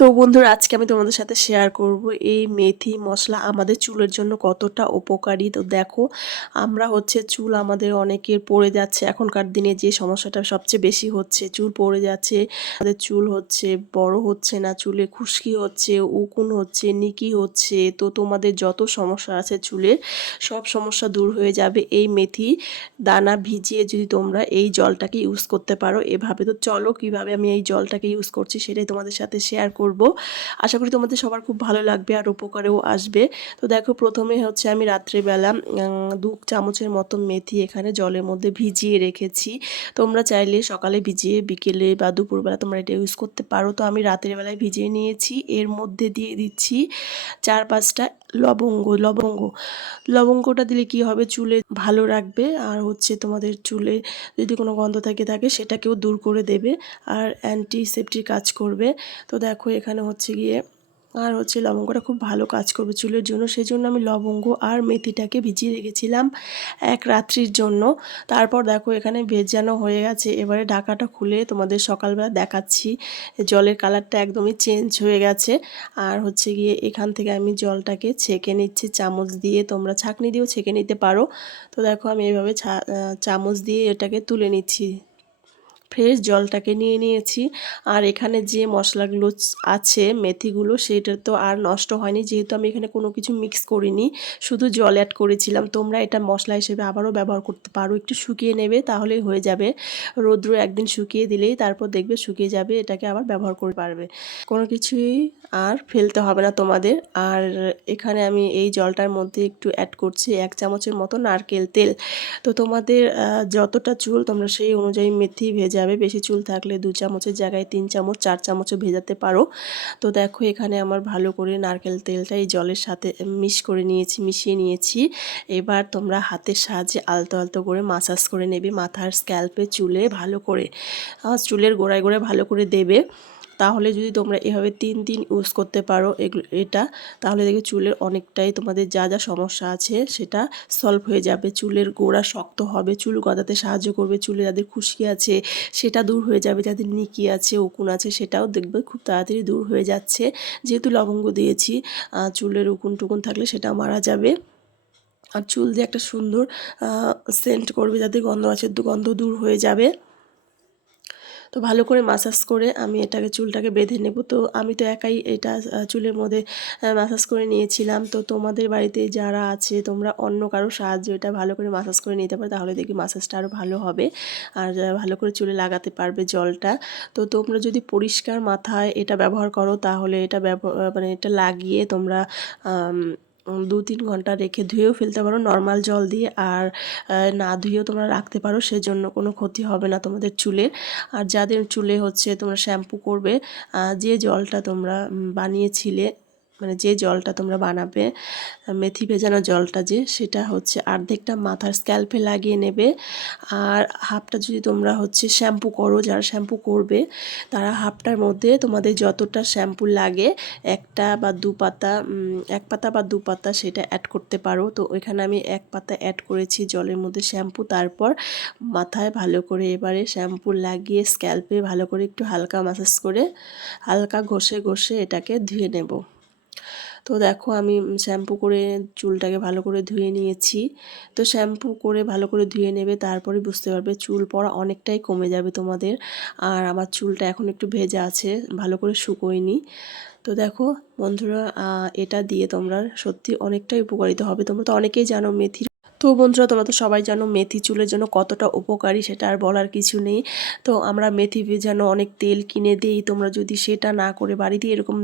তো বন্ধুরা, আজকে আমি তোমাদের সাথে শেয়ার করব এই মেথি মশলা আমাদের চুলের জন্য কতটা উপকারী। তো দেখো, আমরা হচ্ছে চুল আমাদের অনেকের পড়ে যাচ্ছে। এখনকার দিনে যে সমস্যাটা সবচেয়ে বেশি হচ্ছে, চুল পড়ে যাচ্ছে, আমাদের চুল হচ্ছে বড় হচ্ছে না, চুলে খুশকি হচ্ছে, উকুন হচ্ছে, নিকি হচ্ছে। তো তোমাদের যত সমস্যা আছে চুলের সব সমস্যা দূর হয়ে যাবে। এই মেথি দানা ভিজিয়ে যদি তোমরা এই জলটাকে ইউজ করতে পারো, এভাবে। তো চলো কীভাবে আমি এই জলটাকে ইউজ করছি সেটাই তোমাদের সাথে শেয়ার করব। আশা করি তোমাদের সবার খুব ভালো লাগবে আর উপকারেও আসবে। তো দেখো, প্রথমে হচ্ছে আমি রাত্রেবেলা দু চামচের মতো মেথি এখানে জলের মধ্যে ভিজিয়ে রেখেছি। তোমরা চাইলে সকালে ভিজিয়ে, বিকেলে বা দুপুরবেলা তোমরা এটা ইউজ করতে পারো। তো আমি রাতের বেলায় ভিজিয়ে নিয়েছি। এর মধ্যে দিয়ে দিচ্ছি চার পাঁচটা লবঙ্গ লবঙ্গ। লবঙ্গটা দিলে কি হবে? চুলে ভালো রাখবে। আর হচ্ছে তোমাদের চুলে যদি কোনো গন্ধ থাকে থাকে, সেটাকেও দূর করে দেবে। আর অ্যান্টিসেপ্টিক কাজ করবে। তো দেখো এখানে হচ্ছে গিয়ে আর হচ্ছে লবঙ্গটা খুব ভালো কাজ করবে চুলের জন্য। সেই জন্য আমি লবঙ্গ আর মেথিটাকে ভিজিয়ে রেখেছিলাম এক রাত্রির জন্য। তারপর দেখো এখানে ভেজানো হয়ে গেছে। এবারে ঢাকাটা খুলে তোমাদের সকালবেলা দেখাচ্ছি। জলের কালারটা একদমই চেঞ্জ হয়ে গেছে। আর হচ্ছে গিয়ে এখান থেকে আমি জলটাকে ছেঁকে নিচ্ছি। চামচ দিয়ে তোমরা ছাঁকনি দিয়েও ছেঁকে নিতে পারো। তো দেখো আমি এইভাবে ছা- চামচ দিয়ে এটাকে তুলে নিচ্ছি। ফ্রেশ জলটাকে নিয়ে নিয়েছি। আর এখানে যে মশলাগুলো আছে, মেথিগুলো সেটা তো আর নষ্ট হয়নি। যেহেতু আমি এখানে কোনো কিছু মিক্স করিনি, শুধু জল অ্যাড করেছিলাম। তোমরা এটা মশলা হিসেবে আবারও ব্যবহার করতে পারো। একটু শুকিয়ে নেবে, তাহলেই হয়ে যাবে। রৌদ্র একদিন শুকিয়ে দিলেই তারপর দেখবে শুকিয়ে যাবে, এটাকে আবার ব্যবহার করতে পারবে। কোনো কিছুই আর ফেলতে হবে না তোমাদের। আর এখানে আমি এই জলটার মধ্যে একটু অ্যাড করছি এক চামচের মতো নারকেল তেল। তো তোমাদের যতটা চুল তোমরা সেই অনুযায়ী মেথি ভেজাবে বেশি চুল থাকলে দু চামচের জায়গায় তিন চামচ, চার চামচও ভেজাতে পারো। তো দেখো এখানে আমার ভালো করে নারকেল তেলটা এই জলের সাথে মিশ করে নিয়েছি, মিশিয়ে নিয়েছি। এবার তোমরা হাতের সাহায্যে আলতো আলতো করে মাসাজ করে নেবে মাথার স্ক্যাল্পে চুলে ভালো করে চুলের গোড়ায় গোড়ায় ভালো করে দেবে। তাহলে যদি তোমরা এভাবে তিন দিন ইউজ করতে পারো এগুলো এটা, তাহলে দেখবে চুলের অনেকটাই তোমাদের যা যা সমস্যা আছে সেটা সলভ হয়ে যাবে। চুলের গোড়া শক্ত হবে, চুল গজাতে সাহায্য করবে, চুলে যাদের খুশকি আছে সেটা দূর হয়ে যাবে, যাদের নিকি আছে, উকুন আছে সেটাও দেখবে খুব তাড়াতাড়ি দূর হয়ে যাচ্ছে। যেহেতু লবঙ্গ দিয়েছি চুলের উকুন টুকুন থাকলে সেটা মারা যাবে। আর চুল দিয়ে একটা সুন্দর সেন্ট করবে যাদের গন্ধ আছে, গন্ধ দূর হয়ে যাবে। তো ভালো করে মাসাজ করে আমি এটাকে চুলটাকে বেঁধে নেব। তো আমি তো একাই এটা চুলের মধ্যে মাসাজ করে নিয়েছিলাম। তো তোমাদের বাড়িতে যারা আছে, তোমরা অন্য কারও সাহায্য এটা ভালো করে মাসাজ করে নিতে পারো, তাহলে দেখি মাসাজটা আরও ভালো হবে। আর ভালো করে চুলে লাগাতে পারবে জলটা। তো তোমরা যদি পরিষ্কার মাথায় এটা ব্যবহার করো, তাহলে এটা মানে এটা লাগিয়ে তোমরা দু তিন ঘণ্টা রেখে ধুয়েও ফেলতে পারো নর্মাল জল দিয়ে। আর না ধুয়েও তোমরা রাখতে পারো, সেজন্য কোনো ক্ষতি হবে না তোমাদের চুলে। আর যাদের চুলে হচ্ছে তোমরা শ্যাম্পু করবে যে জলটা তোমরা বানিয়েছিলে মানে যে জলটা তোমরা বানাবে মেথি ভেজানো জলটা যে, সেটা হচ্ছে অর্ধেকটা মাথার স্ক্যাল্পে লাগিয়ে নেবে। আর হাফটা যদি তোমরা হচ্ছে শ্যাম্পু করো, যারা শ্যাম্পু করবে, তারা হাফটার মধ্যে তোমাদের যতটা শ্যাম্পু লাগে, একটা বা দু পাতা এক পাতা বা দু পাতা সেটা অ্যাড করতে পারো। তো ওইখানে আমি এক পাতা অ্যাড করেছি জলের মধ্যে শ্যাম্পু তারপর মাথায় ভালো করে এবারে শ্যাম্পু লাগিয়ে স্ক্যাল্পে ভালো করে একটু হালকা মাসাজ করে, হালকা ঘষে ঘষে এটাকে ধুয়ে নেব। তো দেখো আমি শ্যাম্পু করে চুলটাকে ভালো করে ধুয়ে নিয়েছি। তো শ্যাম্পু করে ভালো করে ধুয়ে নেবে, তারপরে বুঝতে পারবে চুল পড়া অনেকটাই কমে যাবে তোমাদের। আর আমার চুলটা এখন একটু ভেজা আছে, ভালো করে শুকোয়নি। তো দেখো বন্ধুরা এটা দিয়ে তোমরা সত্যি অনেকটাই উপকারিত হবে। তোমরা তো অনেকেই জানো মেথি তো বন্ধুরা, তোমরা তো সবাই জানো মেথি চুলের জন্য কতটা উপকারী, সেটা আর বলার কিছু নেই। তো আমরা মেথি ভেজানো অনেক তেল কিনে দিই, তোমরা যদি সেটা না করে বাড়িতে এরকম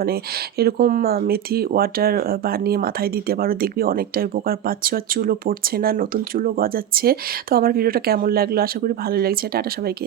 মানে এরকম মেথি ওয়াটার বানিয়ে মাথায় দিতে পারো, দেখবি অনেকটাই উপকার পাচ্ছ। আর চুলও পড়ছে না, নতুন চুলও গজাচ্ছে। তো আমার ভিডিওটা কেমন লাগল? আশা করি ভালো লাগছে। টাটা সবাইকে।